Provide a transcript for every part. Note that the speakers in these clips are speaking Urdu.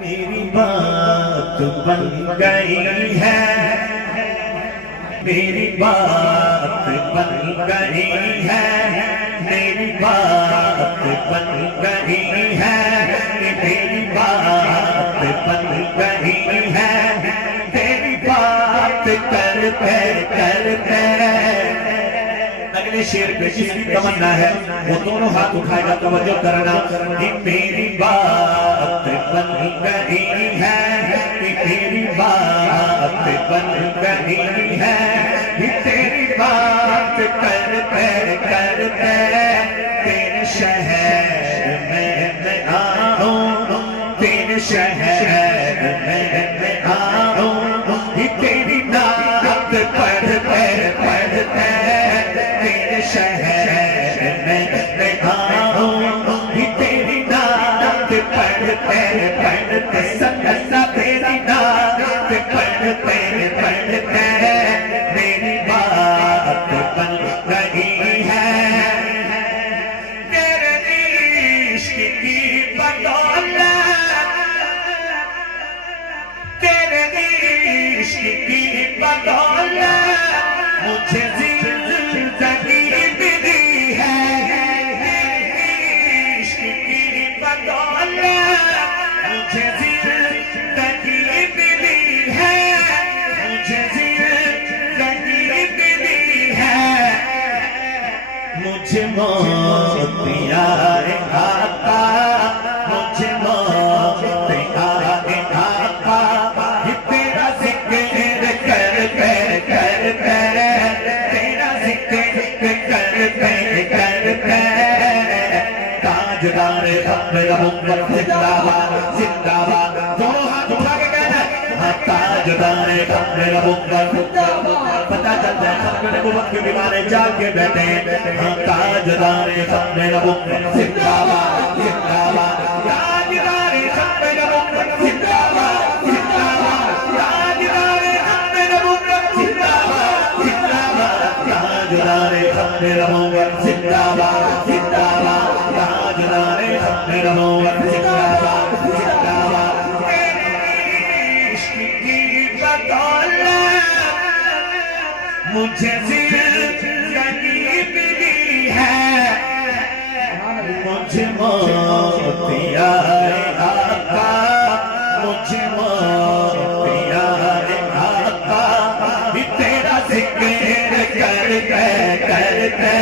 میری بات بن گئی ہے، میری بات بن گئی ہے، میری بات بن گئی ہے، میری بات بن گئی ہے، تیری بات کرتے کرتے۔ اگلے شعر پہ جس کی تمنا ہے وہ دونوں ہاتھ اٹھائے گا، توجہ کرنا۔ کہ میری بات بن گئی ہے، میری بات بن گئی ہے، تیری بات کرتے کرتے تیرے شہر میں آؤں، تیرے شہر میں آؤں، تیری نعت پڑھتے پڑھتے تیرے شہر میں آؤں، تیری نعت پڑھتے پڑھتے سنگا تیری نعت پڑھتے پڑھتے میری بات بن گئی ہے۔ تیرے عشق کی بدولت، تیرے عشق کی بدولت مجھے زندگی ملی ہے، عشق کی بدولت مجھے زندگی ملی ہے، مجھے زندگی ملی ہے، مجھے موت آئے آقا، مجھے موت آئے آقا، یہ تیرا ذکر کرتے کرتے، تیرا ذکر کرتے کرتے تاجدار ختم نبوت زندہ باد زندہ باد، دونوں ہاتھ اٹھا کے کہنا تاجدار ختم نبوت زندہ باد۔ پتہ چلتا ہے ختم نبوت کے دیوانے جا کے بیٹھے ہیں، تاجدار ختم نبوت زندہ باد زندہ باد، تاجدار ختم نبوت زندہ باد زندہ باد، تاجدار ختم نبوت زندہ باد زندہ باد، تاجدار ختم نبوت زندہ باد زندہ باد، تاجدار ختم نبوت زندہ باد زندہ باد۔ تیرے عشق کی بدولت مجھے زندگی ملی ہے، مجھے موت آئے آقا، مجھے موت آئے آقا، تیرا ذکر کرتے کرتے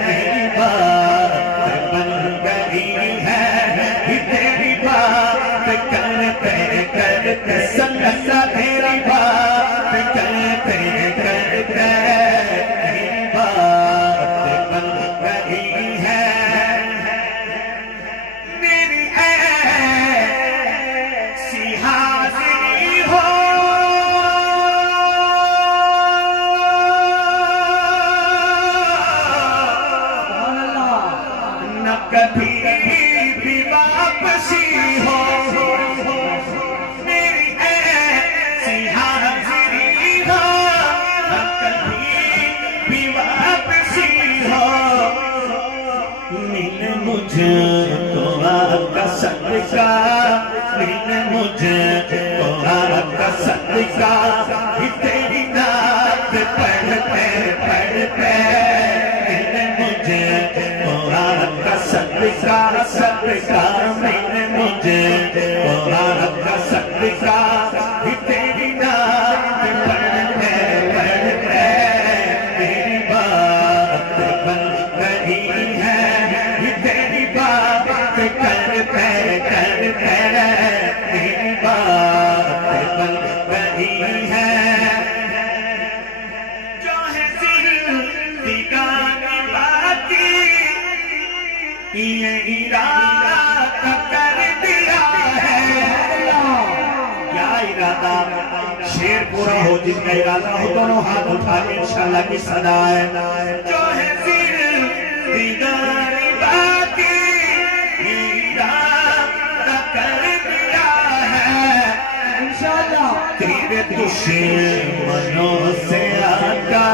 میری بات بن گئی ہے، تیری بات کرتے کرتے سنگا تیری بات کرتے کرتے میری بات بن گئی ہے، میری ایسی حاضری ہو نہ کبھی بھی واپسی ہو، میری ایسی حاضری ہو نہ کبھی بھی واپسی ہو، مل مجھے تو آقا صدقہ، مل مجھے تو آقا صدقہ، تیری نعت پڑھتے پڑھتے مل مجھے تو آقا صدقہ صدقہ، مل مجھے تو آقا صدقہ، تیری نعت پڑھتے پڑھتے میری بات بن گئی ہے، تیری بات کرتے کرتے میری بات بن گئی ہے، جو ہے زندگانی باقی یہ ارادہ کر دیا ہے، کیا ارادہ؟ شیر پورا ہو، جس کا ارادہ ہو دونوں ہاتھ اٹھا کے انشاءاللہ کی صدا ہے، جو ہے زندگانی باقی ارادہ کر دیا ہے، انشاءاللہ تیرے دشمنوں سے آقا،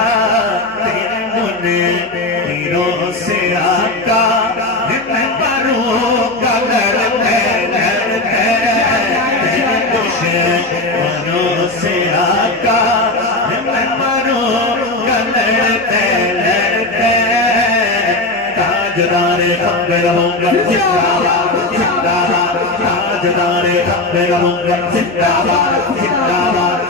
تیرے منکروں سے آقا میں مروں گا لڑتے لڑتے، تاجدار خمر منگل زندہ باد زندہ باد